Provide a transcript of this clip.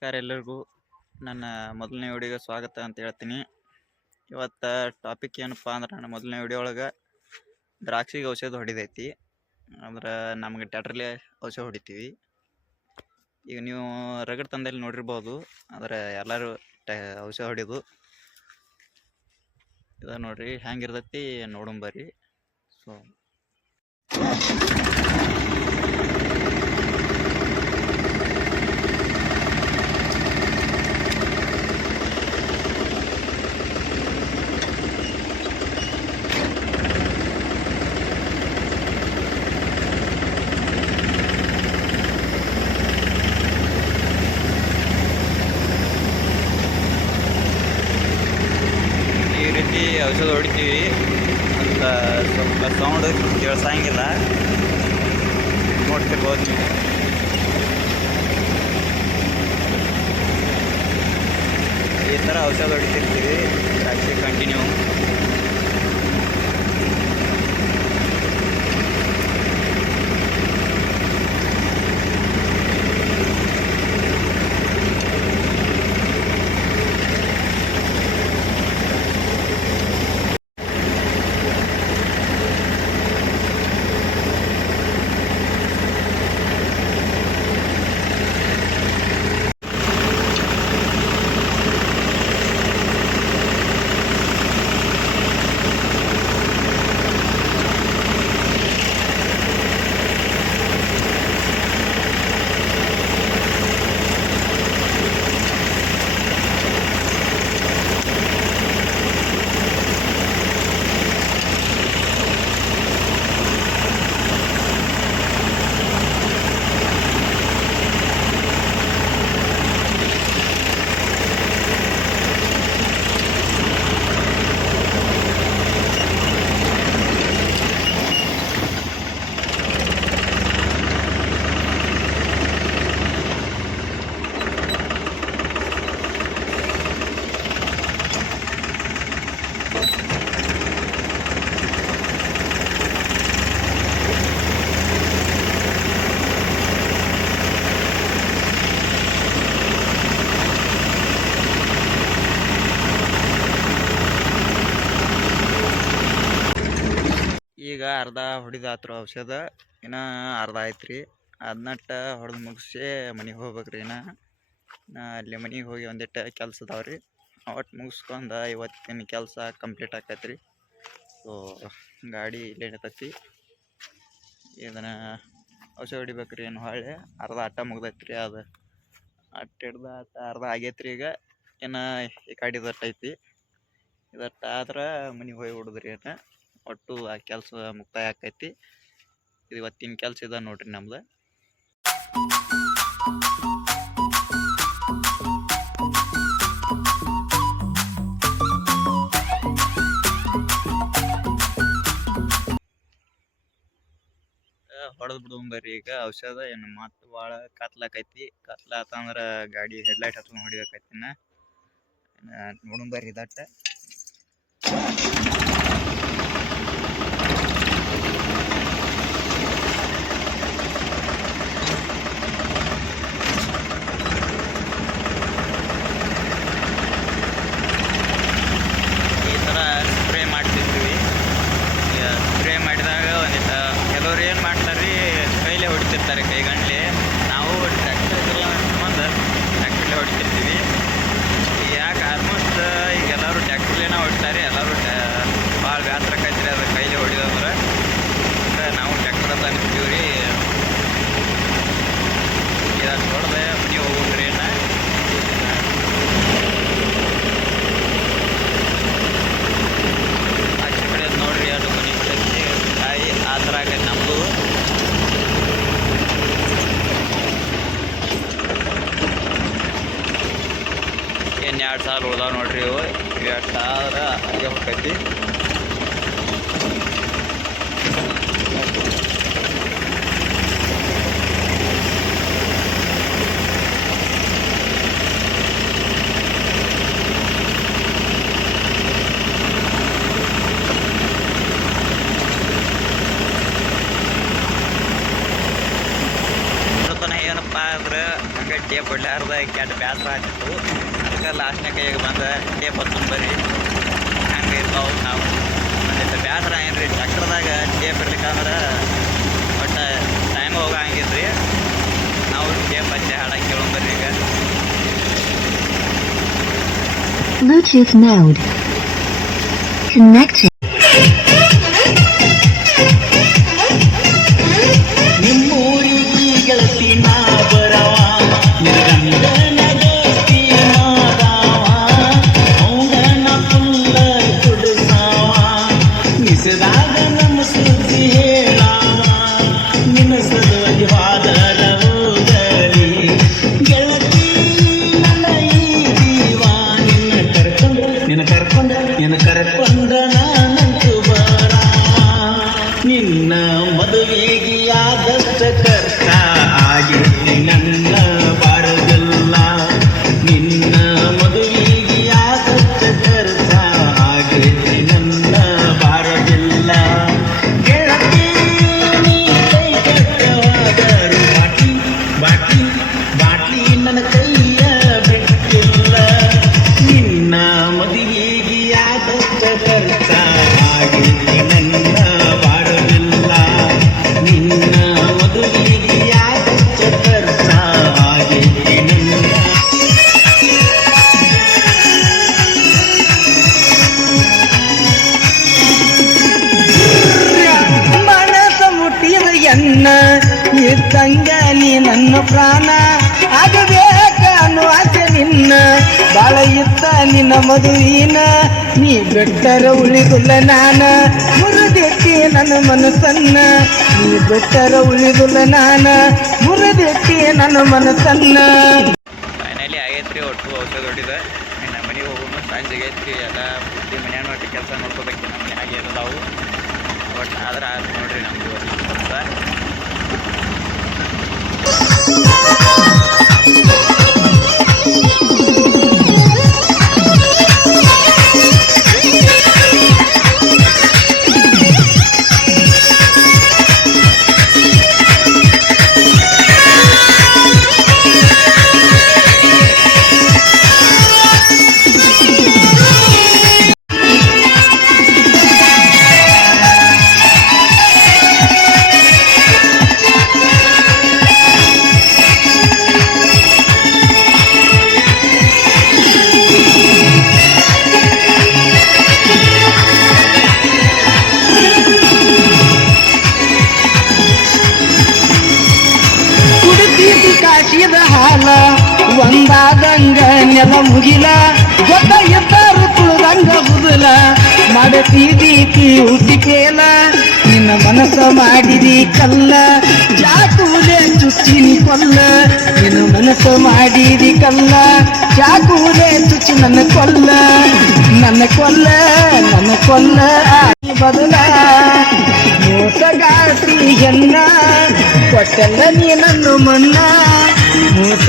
ನಮಸ್ಕಾರ ಎಲ್ಲರಿಗೂ. ನನ್ನ ಮೊದಲನೇ ವಿಡಿಯೋಗೆ ಸ್ವಾಗತ ಅಂತ ಹೇಳ್ತೀನಿ. ಇವತ್ತು ಟಾಪಿಕ್ ಏನಪ್ಪ ಅಂದ್ರೆ, ನನ್ನ ಮೊದಲನೇ ವಿಡಿಯೋ ಒಳಗೆ ದ್ರಾಕ್ಷಿಗೆ ಔಷಧ ಹೊಡಿದೈತಿ. ಅಂದ್ರೆ ನಮ್ಗೆ ಟ್ಯಾಟ್ರಲ್ಲಿ ಔಷಧ ಹೊಡಿತೀವಿ. ಈಗ ನೀವು ರಗಡ್ ತಂದಲ್ಲಿ ನೋಡಿರ್ಬೋದು, ಆದರೆ ಎಲ್ಲರೂ ಔಷಧ ಹೊಡಿಯೋದು ಇದು ನೋಡ್ರಿ ಹೆಂಗಿರ್ತೈತಿ ನೋಡಂಬರ್ರಿ. ಸೊ ಔಷಧ ಹೊಡಿತೀವಿ ಅಂತ ಸ್ವಲ್ಪ ಸೌಂಡ್ ಕೇಳಿಸಂಗಿಲ್ಲ, ನೋಡ್ತಿರ್ಬೋದು ನೀವು. ಈ ಥರ ಔಷಧ ಹೊಡಿತಿರ್ತೀವಿ ದ್ರಾಕ್ಷಿ ಕಂಟಿನ್ಯೂ. ಈಗ ಅರ್ಧ ಹೊಡಿದಾತ್ರು ಔಷಧ, ಇನ್ನು ಅರ್ಧ ಆಯ್ತು ರೀ. ಅದನ್ನಟ್ಟ ಹೊಡೆದು ಮುಗಿಸಿ ಮನೆಗೆ ಹೋಗ್ಬೇಕ್ರಿ. ಅಲ್ಲಿ ಮನೆಗೆ ಹೋಗಿ ಒಂದಿಟ್ಟು ಕೆಲಸ ಅದಾವ್ರಿ, ಅವತ್ತು ಮುಗಿಸ್ಕೊಂಡು ಇವತ್ತಿನ ಕೆಲಸ ಕಂಪ್ಲೀಟ್ ಆಕೈತ್ರಿ. ಸೊ ಗಾಡಿ ಇಲ್ಲೇ ಇಡತೈತಿ. ಇದನ್ನು ಔಷಧ ಹೊಡಿಬೇಕ್ರಿ. ಏನು ಹೊಳ್ಳಿ ಅರ್ಧ ಅಟ್ಟ ಮುಗ್ದೈತ್ರಿ. ಅದು ಅಟ್ಟ ಹಿಡ್ದು ಅರ್ಧ ಆಗೈತ್ರಿ. ಈಗ ಇನ್ನು ಈ ಗಾಡಿ ಐತಿ. ಇದಟ್ಟ ಆದ್ರೆ ಮನೆಗೆ ಹೋಗಿ ಹೊಡೆದ್ರಿ. ಒಟ್ಟು ಆ ಕೆಲಸ ಮುಕ್ತಾಯ ಆಕೈತಿ. ಇದು ಇವತ್ತಿನ ಕೆಲಸ ಇದೆ ನೋಡ್ರಿ ನಮ್ದು. ಹೊಡೆದ್ ಬಿಡುವಂಬರ್ರಿ ಈಗ ಔಷಧ. ಏನು ಮತ್ತೆ ಭಾಳ ಕತ್ಲಾಕೈತಿ. ಕತ್ಲಾತಂದ್ರೆ ಗಾಡಿ ಹೆಡ್ಲೈಟ್ ಹತ್ಕೊಂಡು ಹೊಡಿಬೇಕೈತಿ. ನೋಡುಂಬರ್ರಿ ಇದಟ್ಟ. ಈ ಥರ ಸ್ಪ್ರೇ ಮಾಡ್ತಿರ್ತೀವಿ. ಸ್ಪ್ರೇ ಮಾಡಿದಾಗ ಒಂದಿಟ್ಟು ಕೆಲವ್ರು ಏನು ಮಾಡ್ತಾರೆ, ಕೈಲೇ ಹೊಡಿತಿರ್ತಾರೆ, ಕೈಗಂಡ್ಲಿ. ನಾವು ಟ್ರ್ಯಾಕ್ಟರ್ ಸಂಬಂಧ ಟ್ರ್ಯಾಕ್ಟರ್ಲೇ ಹೊಡಿತಿರ್ತೀವಿ. ಯಾಕೆ ಆಲ್ಮೋಸ್ಟ್ ಈಗ ಎಲ್ಲರೂ ಟ್ರ್ಯಾಕ್ಟರ್ಲೇನ ಹೊಡಿತಾರೆ. ಎಲ್ಲರೂ ಭಾಳ ಬೇಸರ ಆಕೈತ್ರಿ ಅದು ಕೈಲೇ ಹೊಡಿದಂದ್ರೆ. ನಾವು ಟ್ರ್ಯಾಕ್ಟರ್ ಅಂತ ಅನಿಸ್ತೀವಿ ರೀ. ಇದನ್ನು ಹೊಡೆದೆ ಮನೆ ಹೋಗ್ರಿ. ಆಚೆ ಕಡೆ ನೋಡ್ರಿ, ಅದು ಮನೆ ಕಟ್ಟಿ ಕಾಯಿ ಆ ಥರ ಆಗೈತೆ ನಮ್ಮದು. ಇನ್ನು 2 ಸಾಲ ಉಳ್ದಾವ ನೋಡ್ರಿ. ಇವು 2 ಸಾವಿರ ಆಗಿ ಹೋಗ್ತೈತಿ. ಟೇಪ್ ಹೊಡ್ಲಾರ್ದ ಕ್ಯಾಟ್ ಬೇಸರ ಆಗ್ತಿತ್ತು. ಅದಕ್ಕೆ ಲಾಸ್ಟ್ನಾಗ ಕೈಗೆ ಬಂದ ಟೇಪ್ ಹಚ್ಚೋದು ಬರ್ರಿ ಹಂಗೆ ಇರ್ತಾವೆ. ನಾವು ಒಂದಿಟ್ಟು ಬೇಸರ ಏನು ರೀ ಟ್ರ್ಯಾಕ್ಟರ್ದಾಗ ಟೇಪ್ ಇರ್ಲಿಕ್ಕಂದ್ರೆ ಒಟ್ಟು ಟೈಮ್ ಹೋಗಂಗಿಲ್ಲ ರೀ. ನಾವು ಟೇಪ್ ಹಚ್ಚಿ ಹಾಡಾಗಿ ಕೇಳೋಣ ಬರ್ರಿ. ಈಗ Bluetooth mode connected. ನಿಮ್ಮೂರಿಗೆ ಗೆಳತಿ ನಾ ಬರವ ನಿಗಂಡನ ಗೆಳತಿ ಮಾರವ ಅವನ ಫುಲ್ಲ ಕುಡಿಸಾವ ನಿಸದಾಗ ನಮ್ಮ ಸುದ್ದಿ ಹೇಳಾವ ನಿನ್ನ ಸಲುವಾಗಿ ವಾದರ ಹೋಗಲಿ ಗೆಳತಿ ನನ್ನ ಈ ಜೀವ ನಿನ್ನ ಕರ್ಕೊಂಡ ನಾನಂತೂ ಬರ ನಿನ್ನ ಮದುವೆಗೆ ಆದಷ್ಟ ಖರ್ಚ ಆಗಿತ್ತು ನನ್ನ ಬಾರದಿಲ್ಲ. ನಿನ್ನ ಮದುವೆಗೆ ಆದಷ್ಟ ಖರ್ಚ ಆಗಿತ್ತು ನನ್ನ ಬಾರದಿಲ್ಲ. ಗೆಳತಿ ನೀ ಕೈ ಕಟ್ಟವಾದರು ಬಾಟ್ಲಿ ನನ್ನ ಕೈಯ ಬಿಟ್ಟಿಲ್ಲ. ನಿನ್ನ ಮದುವೆಗೆ ಆದಷ್ಟ ಖರ್ಚ ಆಗಿತ್ತು ನನ್ನ ಬಾರದಿಲ್ಲ. ನಿನ್ನ ಮದುವೆಗೆ ಆದಷ್ಟ ಖರ್ಚ ಆಗಿತ್ತು ನನ್ನ ಮನಸ ಮುಟ್ಟಿದ ಎನ್ನ ಇದ್ದಂಗ ನೀ ನನ್ನ ಪ್ರಾಣ ಆಗಬೇಕ ಅನ್ನುವ ಆಸೆ ನಿನ್ನ ಬಾಳ ಇತ್ತ ನಿನ್ನ ಮದುವಿನ ನೀ ಬಿಟ್ಟರ ಉಳಿದುಲ್ಲ ನಾನ ಮುರಿದೆಟ್ಟಿ ನನ್ನ ಮನಸ್ಸನ್ನ ನೀ ಬಿಟ್ಟರ ಉಳಿದುಲ್ಲ ನಾನ ಮುರಿದೆಟ್ಟಿ ನನ್ನ ಮನಸ್ಸನ್ನ. ಫೈನಲಿ ಆಗೈತ್ರಿ. ಒಟ್ಟು ಔಷಧ ಹೊಡಿದ ಇನ್ನು ಮನೆಗೆ ಹೋಗೋನು ಸಂಜೆಗೆ ಐತ್ರಿ. ಎಲ್ಲ ಬುದ್ಧಿ ಮನ್ಯಾಗ ಒಟ್ಟು ಕೆಲಸ ನೋಡ್ಕೋಬೇಕು. ನಮ್ಮ ಮನ್ಯಾಗ ಇರೋದಾವು ಒಟ್ಟು ಆದ್ರೆ ಆಯ್ತು ನೋಡ್ರಿ ನಮ್ಮದು ಕೆಲಸ. ಕಾಶಿದ ಹಾಲ ಒಂದಾದಂಗ ನೆಲ ಮುಗಿಲ ಗೊತ್ತ ಎತ್ತಾರು ತುಳಿದಂಗ ಬುದಲ ಮಾಡತೀದೀತಿ ಉಟಿಕೇಲ ನಿನ್ನ ಮನಸ್ಸ ಮಾಡಿದಿ ಕಲ್ಲ ಚಾಕೂಲೆ ಚುಚ್ಚಿನಿ ಕೊಲ್ಲ. ನಿನ್ನ ಮನಸ್ಸ ಮಾಡಿದಿ ಕಲ್ಲ ಚಾಕೂಲೆ ಚುಚ್ಚಿ ನನ್ನ ಕೊಲ್ಲ ಬದಲ ಮೋಸಗಾತಿ ಎನ್ನ ಕೊಟ್ಟಲ್ಲ ನೀ ನನ್ನ ಮನ್ನ ಮೋಸ